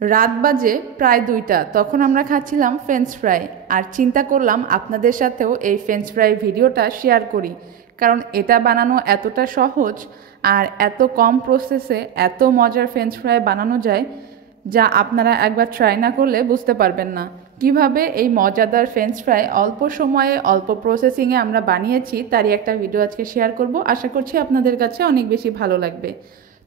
রাত বাজে প্রায় ২টা, তখন আমরা খাচ্ছিলাম ফ্রেঞ্চ ফ্রাই। আর চিন্তা করলাম আপনাদের সাথেও এই ফ্রেঞ্চ ফ্রাই ভিডিওটা শেয়ার করি, কারণ এটা বানানো এতটা সহজ আর এত কম প্রসেসে এত মজার ফ্রেঞ্চ ফ্রাই বানানো যায়, যা আপনারা একবার ট্রাই না করলে বুঝতে পারবেন না কিভাবে এই মজাদার ফ্রেঞ্চ ফ্রাই অল্প সময়ে অল্প প্রসেসিংয়ে আমরা বানিয়েছি। তারই একটা ভিডিও আজকে শেয়ার করব, আশা করছি আপনাদের কাছে অনেক বেশি ভালো লাগবে।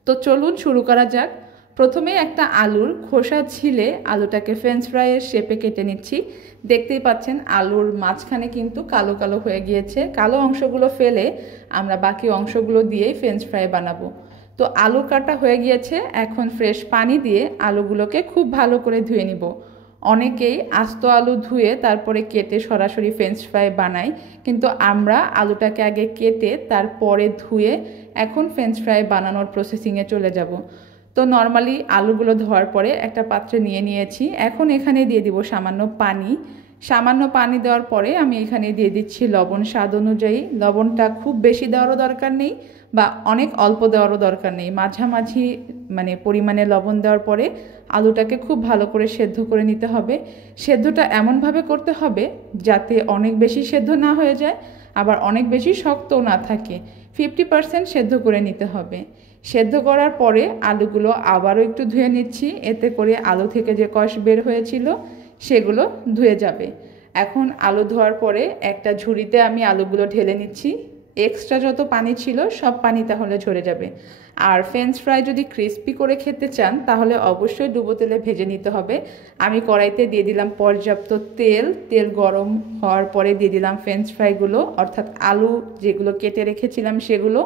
তো চলুন শুরু করা যাক। প্রথমে একটা আলুর খোসা ছিলে আলুটাকে ফ্রেঞ্চ ফ্রাইয়ের শেপে কেটে নিচ্ছি। দেখতেই পাচ্ছেন আলুর মাঝখানে কিন্তু কালো কালো হয়ে গিয়েছে। কালো অংশগুলো ফেলে আমরা বাকি অংশগুলো দিয়েই ফ্রেঞ্চ ফ্রাই বানাবো। তো আলু কাটা হয়ে গিয়েছে, এখন ফ্রেশ পানি দিয়ে আলুগুলোকে খুব ভালো করে ধুয়ে নিব। অনেকেই আস্ত আলু ধুয়ে তারপরে কেটে সরাসরি ফ্রেঞ্চ ফ্রাই বানায়, কিন্তু আমরা আলুটাকে আগে কেটে তারপরে ধুয়ে এখন ফ্রেঞ্চ ফ্রাই বানানোর প্রসেসিংয়ে চলে যাব। তো নর্মালি আলুগুলো ধোয়ার পরে একটা পাত্রে নিয়ে নিয়েছি। এখন এখানে দিয়ে দিব সামান্য পানি। সামান্য পানি দেওয়ার পরে আমি এখানে দিয়ে দিচ্ছি লবণ স্বাদ অনুযায়ী। লবণটা খুব বেশি দেওয়ারও দরকার নেই বা অনেক অল্প দেওয়ারও দরকার নেই, মাঝামাঝি পরিমাণে লবণ দেওয়ার পরে আলুটাকে খুব ভালো করে সেদ্ধ করে নিতে হবে। সেদ্ধটা এমনভাবে করতে হবে যাতে অনেক বেশি সেদ্ধ না হয়ে যায়, আবার অনেক বেশি শক্তও না থাকে। 50% সেদ্ধ করে নিতে হবে। সেদ্ধ করার পরে আলুগুলো আবারও একটু ধুয়ে নিচ্ছি, এতে করে আলু থেকে যে কষ বের হয়েছিল সেগুলো ধুয়ে যাবে। এখন আলু ধোয়ার পরে একটা ঝুড়িতে আমি আলুগুলো ঢেলে নিচ্ছি। এক্সট্রা যত পানি ছিল সব পানি তাহলে ঝরে যাবে। আর ফ্রেঞ্চ ফ্রাই যদি ক্রিস্পি করে খেতে চান তাহলে অবশ্যই ডুবো তেলে ভেজে নিতে হবে। আমি কড়াইতে দিয়ে দিলাম পর্যাপ্ত তেল। তেল গরম হওয়ার পরে দিয়ে দিলাম ফ্রেঞ্চ ফ্রাইগুলো, অর্থাৎ আলু যেগুলো কেটে রেখেছিলাম সেগুলো।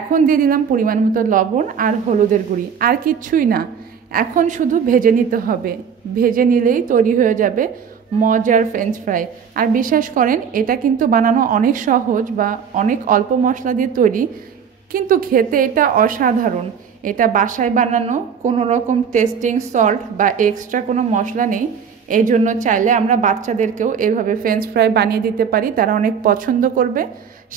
এখন দিয়ে দিলাম পরিমাণ মতো লবণ আর হলুদের গুঁড়ি, আর কিচ্ছুই না। এখন শুধু ভেজে নিতে হবে, ভেজে নিলেই তৈরি হয়ে যাবে মজার ফ্রেঞ্চ ফ্রাই। আর বিশ্বাস করেন এটা কিন্তু বানানো অনেক সহজ বা অনেক অল্প মশলা দিয়ে তৈরি, কিন্তু খেতে এটা অসাধারণ। এটা বাসায় বানানো, কোনো রকম টেস্টিং সল্ট বা এক্সট্রা কোনো মশলা নেই। এই জন্য চাইলে আমরা বাচ্চাদেরকেও এভাবে ফ্রেঞ্চ ফ্রাই বানিয়ে দিতে পারি, তারা অনেক পছন্দ করবে।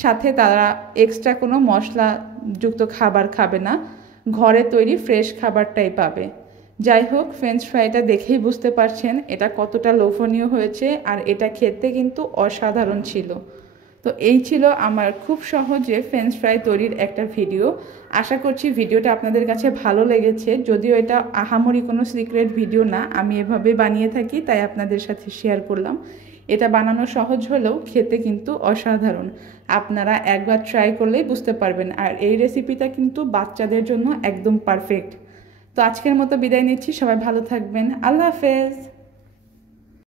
সাথে তারা এক্সট্রা কোনো মশলাযুক্ত খাবার খাবে না, ঘরে তৈরি ফ্রেশ খাবারটাই পাবে। যাই হোক, ফ্রেঞ্চ ফ্রাইটা দেখেই বুঝতে পারছেন এটা কতটা লোভনীয় হয়েছে, আর এটা খেতে কিন্তু অসাধারণ ছিল। তো এই ছিল আমার খুব সহজে ফ্রেঞ্চ ফ্রাই তৈরির একটা ভিডিও। আশা করছি ভিডিওটা আপনাদের কাছে ভালো লেগেছে। যদিও এটা আহামরি কোনো সিক্রেট ভিডিও না, আমি এভাবে বানিয়ে থাকি তাই আপনাদের সাথে শেয়ার করলাম। এটা বানানো সহজ হলেও খেতে কিন্তু অসাধারণ। আপনারা একবার ট্রাই করলেই বুঝতে পারবেন। আর এই রেসিপিটা কিন্তু বাচ্চাদের জন্য একদম পারফেক্ট। তো আজকের মতো বিদায় নিচ্ছি, সবাই ভালো থাকবেন, আল্লাহ হাফেজ।